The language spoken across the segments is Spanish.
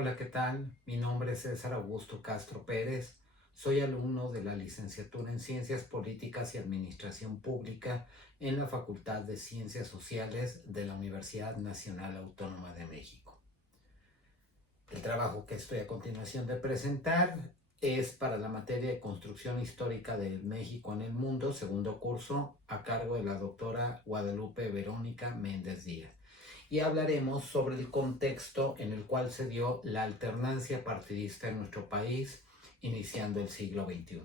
Hola, ¿qué tal? Mi nombre es César Augusto Castro Pérez. Soy alumno de la licenciatura en Ciencias Políticas y Administración Pública en la Facultad de Ciencias Sociales de la Universidad Nacional Autónoma de México. El trabajo que estoy a continuación de presentar es para la materia de Construcción Histórica de México en el Mundo, segundo curso, a cargo de la doctora Guadalupe Verónica Méndez Díaz. Y hablaremos sobre el contexto en el cual se dio la alternancia partidista en nuestro país, iniciando el siglo XXI.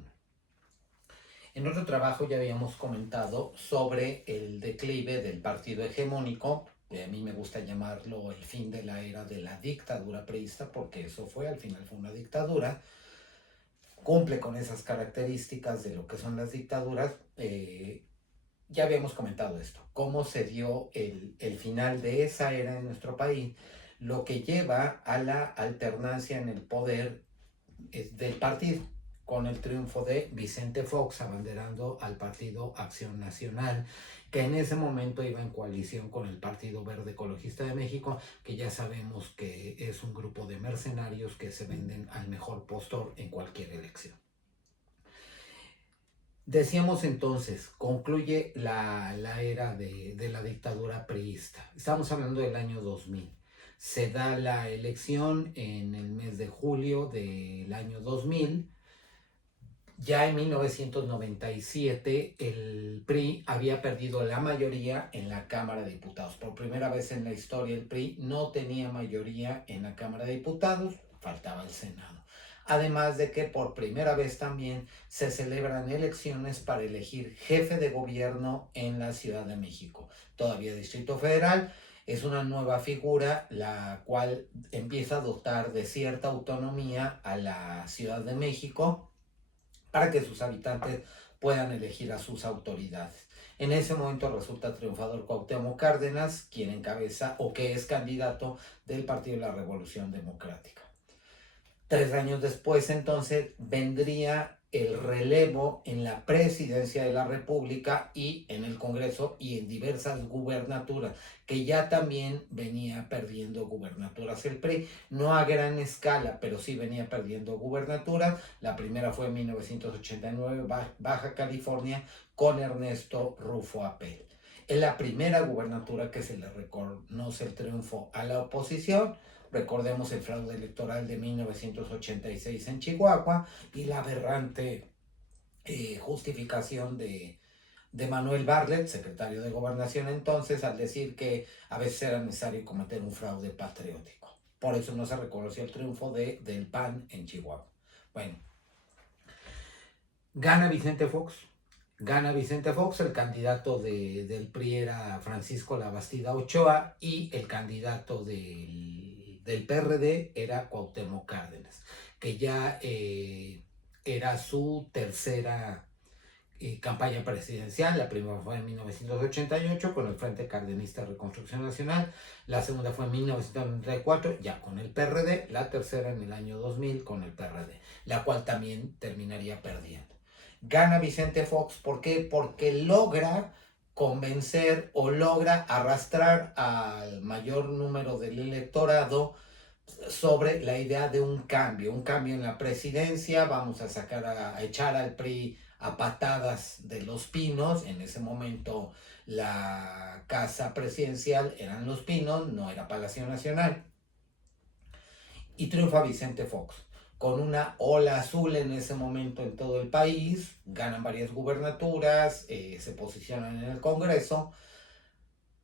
En otro trabajo ya habíamos comentado sobre el declive del partido hegemónico, que a mí me gusta llamarlo el fin de la era de la dictadura priista, porque eso fue, al final fue una dictadura, cumple con esas características de lo que son las dictaduras. Ya habíamos comentado esto, cómo se dio el final de esa era en nuestro país, lo que lleva a la alternancia en el poder del partido, con el triunfo de Vicente Fox abanderando al Partido Acción Nacional, que en ese momento iba en coalición con el Partido Verde Ecologista de México, que ya sabemos que es un grupo de mercenarios que se venden al mejor postor en cualquier elección. Decíamos entonces, concluye la era de la dictadura priista. Estamos hablando del año 2000. Se da la elección en el mes de julio del año 2000. Ya en 1997 el PRI había perdido la mayoría en la Cámara de Diputados. Por primera vez en la historia el PRI no tenía mayoría en la Cámara de Diputados, faltaba el Senado. Además de que por primera vez también se celebran elecciones para elegir jefe de gobierno en la Ciudad de México. Todavía Distrito Federal es una nueva figura la cual empieza a dotar de cierta autonomía a la Ciudad de México para que sus habitantes puedan elegir a sus autoridades. En ese momento resulta triunfador Cuauhtémoc Cárdenas, quien encabeza o que es candidato del Partido de la Revolución Democrática. 3 años después, entonces, vendría el relevo en la presidencia de la República y en el Congreso y en diversas gubernaturas, que ya también venía perdiendo gubernaturas el PRI, no a gran escala, pero sí venía perdiendo gubernaturas. La primera fue en 1989, Baja California, con Ernesto Rufo Apel. Es la primera gubernatura que se le reconoce el triunfo a la oposición. Recordemos el fraude electoral de 1986 en Chihuahua y la aberrante justificación de Manuel Bartlett, secretario de Gobernación entonces, al decir que a veces era necesario cometer un fraude patriótico. Por eso no se reconoció el triunfo del PAN en Chihuahua. Bueno, gana Vicente Fox. Gana Vicente Fox, el candidato del PRI era Francisco Labastida Ochoa y el candidato del PRD era Cuauhtémoc Cárdenas, que ya era su tercera campaña presidencial. La primera fue en 1988 con el Frente Cardenista de Reconstrucción Nacional, la segunda fue en 1994 ya con el PRD, la tercera en el año 2000 con el PRD, la cual también terminaría perdiendo. Gana Vicente Fox, ¿por qué? Porque logra convencer o logra arrastrar al mayor número del electorado sobre la idea de un cambio en la presidencia. Vamos a sacar a echar al PRI a patadas de Los Pinos. En ese momento la casa presidencial eran Los Pinos, no era Palacio Nacional. Y triunfa Vicente Fox con una ola azul en ese momento en todo el país, ganan varias gubernaturas, se posicionan en el Congreso.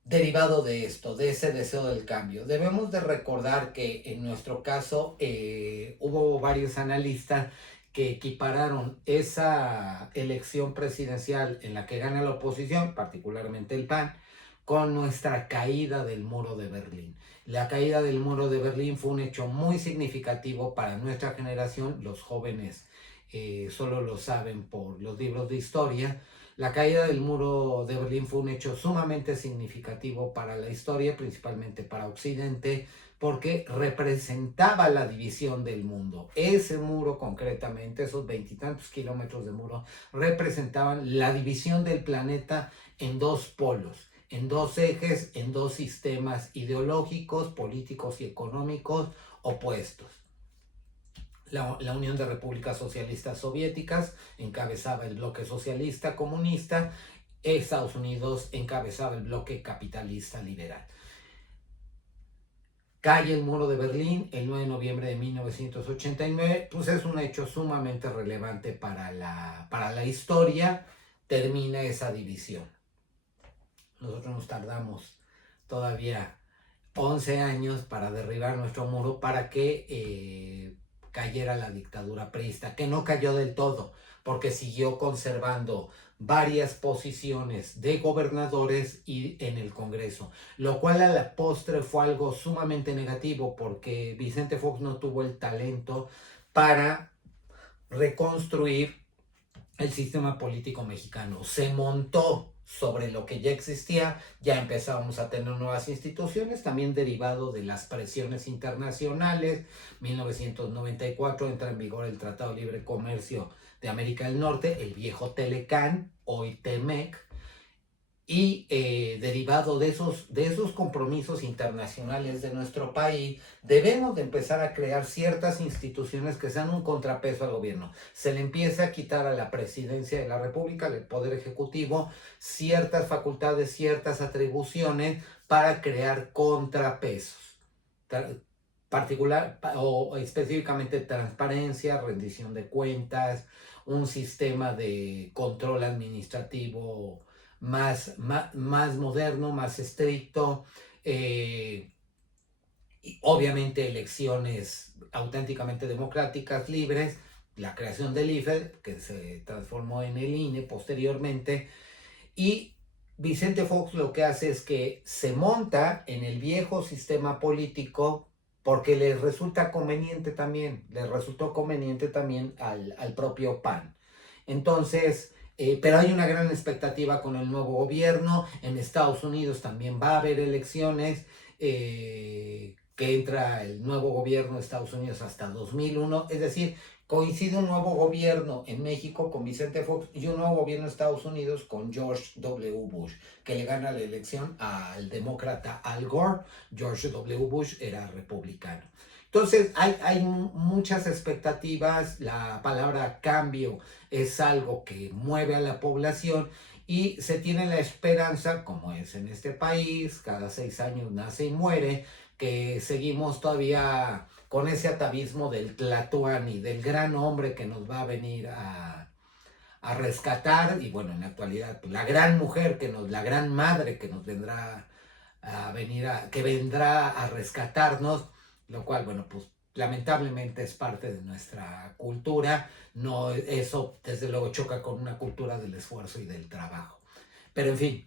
Derivado de esto, de ese deseo del cambio, debemos de recordar que en nuestro caso hubo varios analistas que equipararon esa elección presidencial en la que gana la oposición, particularmente el PAN, con nuestra caída del muro de Berlín. La caída del muro de Berlín fue un hecho muy significativo para nuestra generación. Los jóvenes solo lo saben por los libros de historia. La caída del muro de Berlín fue un hecho sumamente significativo para la historia, principalmente para Occidente, porque representaba la división del mundo. Ese muro concretamente, esos 20 y tantos kilómetros de muro, representaban la división del planeta en dos polos. en dos ejes, en dos sistemas ideológicos, políticos y económicos opuestos. La Unión de Repúblicas Socialistas Soviéticas encabezaba el bloque socialista comunista, Estados Unidos encabezaba el bloque capitalista liberal. Cae el muro de Berlín el 9 de noviembre de 1989, pues es un hecho sumamente relevante para la historia, termina esa división. Nosotros nos tardamos todavía 11 años para derribar nuestro muro para que cayera la dictadura priista, que no cayó del todo, porque siguió conservando varias posiciones de gobernadores y en el Congreso, lo cual a la postre fue algo sumamente negativo, porque Vicente Fox no tuvo el talento para reconstruir el sistema político mexicano. Se montó sobre lo que ya existía, ya empezábamos a tener nuevas instituciones, también derivado de las presiones internacionales. 1994 entra en vigor el Tratado de Libre Comercio de América del Norte, el viejo Telecán, hoy Temec, y derivado de esos compromisos internacionales de nuestro país, debemos de empezar a crear ciertas instituciones que sean un contrapeso al gobierno. Se le empieza a quitar a la presidencia de la República, al Poder Ejecutivo, ciertas facultades, ciertas atribuciones para crear contrapesos. Particular o específicamente transparencia, rendición de cuentas, un sistema de control administrativo más moderno, más estricto, y obviamente elecciones auténticamente democráticas, libres, la creación del IFE, que se transformó en el INE posteriormente, y Vicente Fox lo que hace es que se monta en el viejo sistema político porque le resultó conveniente también al propio PAN. Entonces, pero hay una gran expectativa con el nuevo gobierno. En Estados Unidos también va a haber elecciones, que entra el nuevo gobierno de Estados Unidos hasta 2001. Es decir, coincide un nuevo gobierno en México con Vicente Fox y un nuevo gobierno en Estados Unidos con George W. Bush, que le gana la elección al demócrata Al Gore. George W. Bush era republicano. Entonces hay muchas expectativas, la palabra cambio es algo que mueve a la población y se tiene la esperanza, como es en este país, cada 6 años nace y muere, que seguimos todavía con ese atavismo del Tlatoani, del gran hombre que nos va a venir a rescatar, y bueno, en la actualidad, pues, la gran mujer, la gran madre que nos vendrá que vendrá a rescatarnos, lo cual, bueno, pues lamentablemente es parte de nuestra cultura. No, eso desde luego choca con una cultura del esfuerzo y del trabajo. Pero en fin,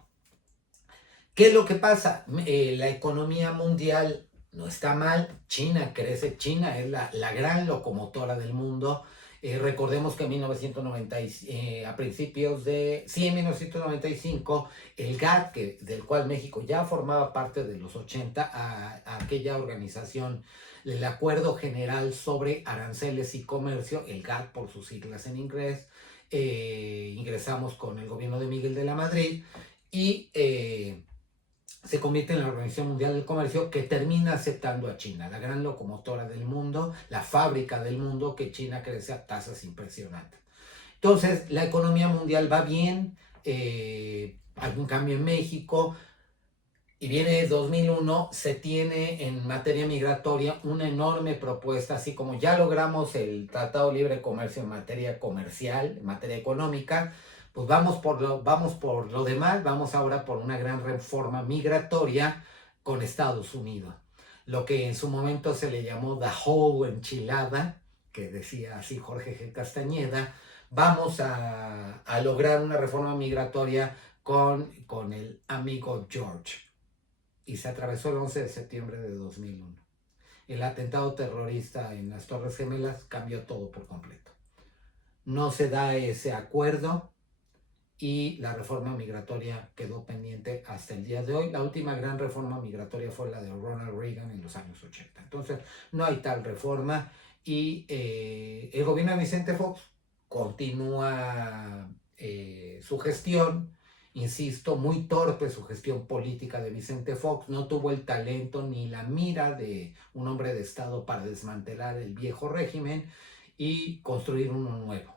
¿qué es lo que pasa? La economía mundial no está mal, China crece, China es la gran locomotora del mundo. Recordemos que en 1995, el GATT, del cual México ya formaba parte de los 80, a aquella organización, el Acuerdo General sobre Aranceles y Comercio, el GATT por sus siglas en inglés, ingresamos con el gobierno de Miguel de la Madrid y se convierte en la Organización Mundial del Comercio, que termina aceptando a China, la gran locomotora del mundo, la fábrica del mundo, que China crece a tasas impresionantes. Entonces, la economía mundial va bien, hay un cambio en México, y viene 2001, se tiene en materia migratoria una enorme propuesta, así como ya logramos el Tratado de Libre Comercio en materia comercial, en materia económica, pues vamos por lo demás, vamos ahora por una gran reforma migratoria con Estados Unidos. Lo que en su momento se le llamó the whole enchilada, que decía así Jorge G. Castañeda. Vamos a lograr una reforma migratoria con el amigo George. Y se atravesó el 11 de septiembre de 2001. El atentado terrorista en las Torres Gemelas cambió todo por completo. No se da ese acuerdo y la reforma migratoria quedó pendiente hasta el día de hoy. La última gran reforma migratoria fue la de Ronald Reagan en los años 80. Entonces, no hay tal reforma y el gobierno de Vicente Fox continúa su gestión insisto, muy torpe su gestión política de Vicente Fox, no tuvo el talento ni la mira de un hombre de Estado para desmantelar el viejo régimen y construir uno nuevo.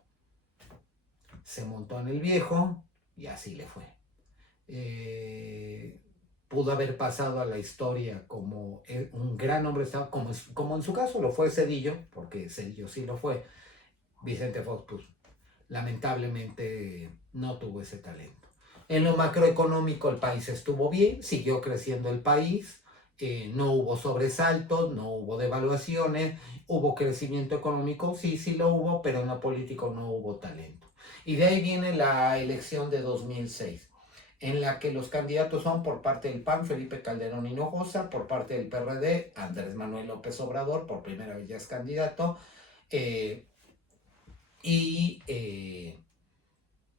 Se montó en el viejo y así le fue. Pudo haber pasado a la historia como un gran hombre de Estado, como en su caso lo fue Zedillo, porque Zedillo sí lo fue. Vicente Fox, pues, lamentablemente no tuvo ese talento. En lo macroeconómico el país estuvo bien, siguió creciendo el país, no hubo sobresaltos, no hubo devaluaciones, hubo crecimiento económico, sí, sí lo hubo, pero en lo político no hubo talento. Y de ahí viene la elección de 2006, en la que los candidatos son por parte del PAN, Felipe Calderón Hinojosa, por parte del PRD, Andrés Manuel López Obrador, por primera vez ya es candidato, y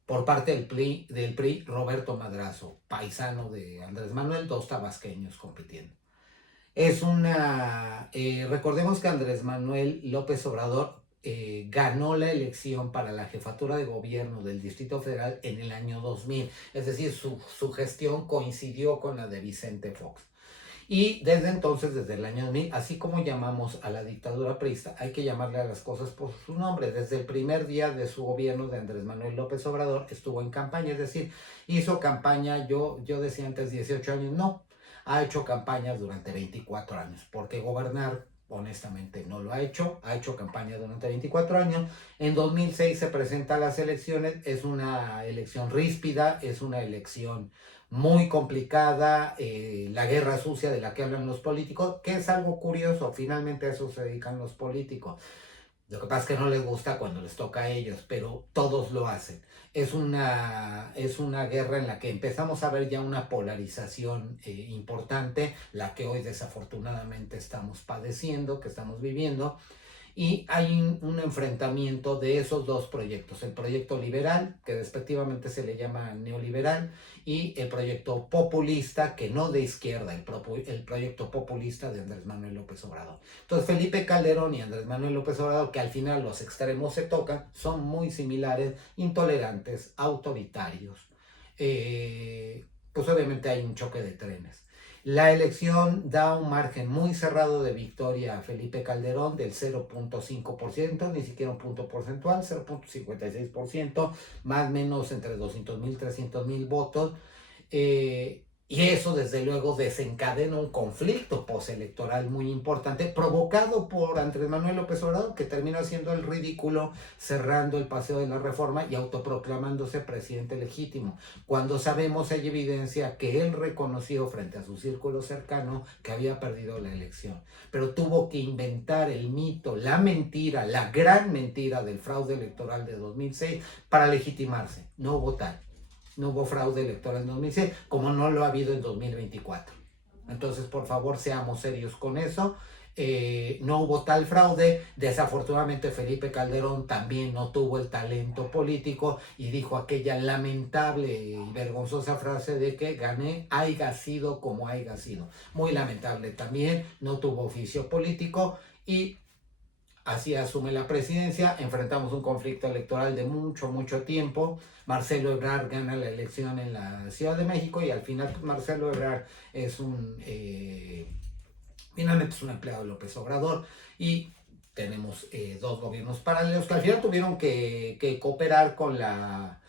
por parte del PRI, Roberto Madrazo, paisano de Andrés Manuel, dos tabasqueños compitiendo. Recordemos que Andrés Manuel López Obrador ganó la elección para la jefatura de gobierno del Distrito Federal en el año 2000, es decir, su gestión coincidió con la de Vicente Fox. Y desde entonces, desde el año 2000, así como llamamos a la dictadura priista, hay que llamarle a las cosas por su nombre. Desde el primer día de su gobierno de Andrés Manuel López Obrador estuvo en campaña, es decir, hizo campaña, yo decía antes 18 años, no, ha hecho campañas durante 24 años, porque gobernar honestamente no lo ha hecho campaña durante 24 años. En 2006 se presenta a las elecciones, es una elección ríspida, es una elección muy complicada, la guerra sucia de la que hablan los políticos, que es algo curioso, finalmente a eso se dedican los políticos. Lo que pasa es que no les gusta cuando les toca a ellos, pero todos lo hacen. Es una guerra en la que empezamos a ver ya una polarización importante, la que hoy desafortunadamente estamos padeciendo, que estamos viviendo. Y hay un enfrentamiento de esos dos proyectos, el proyecto liberal, que despectivamente se le llama neoliberal, y el proyecto populista, que no de izquierda, el proyecto populista de Andrés Manuel López Obrador. Entonces Felipe Calderón y Andrés Manuel López Obrador, que al final los extremos se tocan, son muy similares, intolerantes, autoritarios. Pues obviamente hay un choque de trenes. La elección da un margen muy cerrado de victoria a Felipe Calderón del 0.5%, ni siquiera un punto porcentual, 0.56%, más o menos entre 200,000 y 300,000 votos. Y eso desde luego desencadena un conflicto postelectoral muy importante provocado por Andrés Manuel López Obrador, que termina haciendo el ridículo cerrando el paseo de la Reforma y autoproclamándose presidente legítimo, cuando sabemos, hay evidencia que él reconoció frente a su círculo cercano que había perdido la elección, pero tuvo que inventar el mito, la mentira, la gran mentira del fraude electoral de 2006 para legitimarse. No hubo tal. No hubo fraude electoral en 2006, como no lo ha habido en 2024. Entonces, por favor, seamos serios con eso. No hubo tal fraude. Desafortunadamente, Felipe Calderón también no tuvo el talento político y dijo aquella lamentable y vergonzosa frase de que gané, haiga sido como haiga sido. Muy lamentable también. No tuvo oficio político y así asume la presidencia. Enfrentamos un conflicto electoral de mucho tiempo. Marcelo Ebrard gana la elección en la Ciudad de México y al final pues, Marcelo Ebrard es finalmente es un empleado de López Obrador y tenemos dos gobiernos paralelos que al final tuvieron que cooperar con la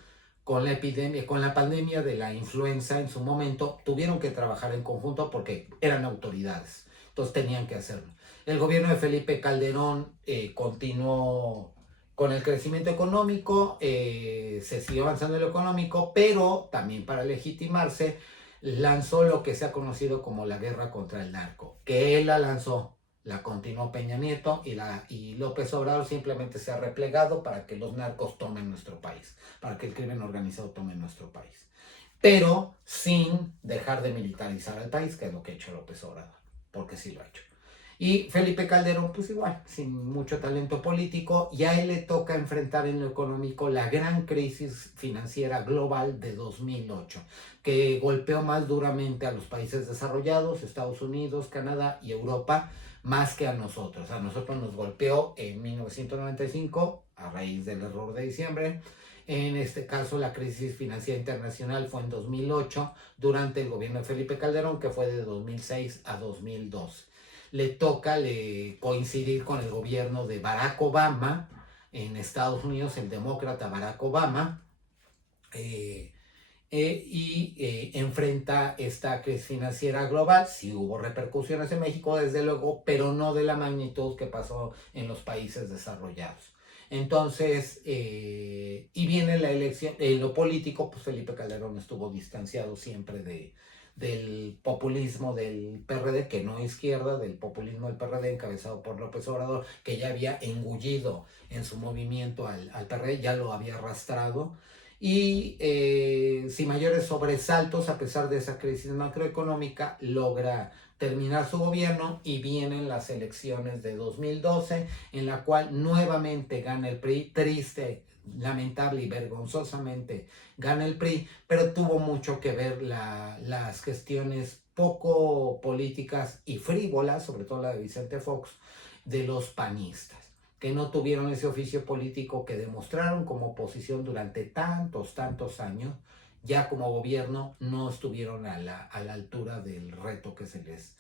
epidemia, con la pandemia de la influenza en su momento, tuvieron que trabajar en conjunto porque eran autoridades, entonces tenían que hacerlo. El gobierno de Felipe Calderón continuó con el crecimiento económico, se siguió avanzando en lo económico, pero también para legitimarse lanzó lo que se ha conocido como la guerra contra el narco, que él la lanzó, la continuó Peña Nieto y López Obrador simplemente se ha replegado para que los narcos tomen nuestro país, para que el crimen organizado tome nuestro país, pero sin dejar de militarizar al país, que es lo que ha hecho López Obrador, porque sí lo ha hecho. Y Felipe Calderón, pues igual, sin mucho talento político, y a él le toca enfrentar en lo económico la gran crisis financiera global de 2008, que golpeó más duramente a los países desarrollados, Estados Unidos, Canadá y Europa, más que a nosotros. A nosotros nos golpeó en 1995 a raíz del error de diciembre En este caso, la crisis financiera internacional fue en 2008, durante el gobierno de Felipe Calderón, que fue de 2006 a 2012. Le toca coincidir con el gobierno de Barack Obama en Estados Unidos, el demócrata Barack Obama, enfrenta esta crisis financiera global. Sí hubo repercusiones en México, desde luego, pero no de la magnitud que pasó en los países desarrollados. Entonces, y viene la elección, en lo político, pues Felipe Calderón estuvo distanciado siempre del populismo del PRD, que no izquierda, del populismo del PRD encabezado por López Obrador, que ya había engullido en su movimiento al PRD, ya lo había arrastrado, y sin mayores sobresaltos, a pesar de esa crisis macroeconómica, logra terminar su gobierno y vienen las elecciones de 2012, en la cual nuevamente gana el PRI, triste, lamentable y vergonzosamente gana el PRI, pero tuvo mucho que ver las gestiones poco políticas y frívolas, sobre todo la de Vicente Fox, de los panistas, que no tuvieron ese oficio político que demostraron como oposición durante tantos años. Ya como gobierno no estuvieron a la altura del reto que se les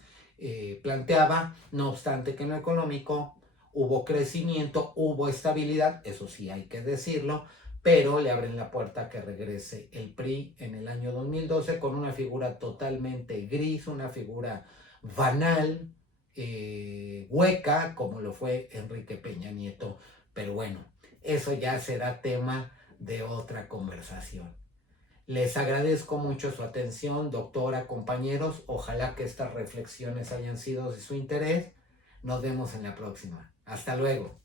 planteaba. No obstante que en lo económico hubo crecimiento, hubo estabilidad, eso sí hay que decirlo, pero le abren la puerta a que regrese el PRI en el año 2012 con una figura totalmente gris, una figura banal, hueca, como lo fue Enrique Peña Nieto. Pero bueno, eso ya será tema de otra conversación. Les agradezco mucho su atención, doctora, compañeros. Ojalá que estas reflexiones hayan sido de su interés. Nos vemos en la próxima. Hasta luego.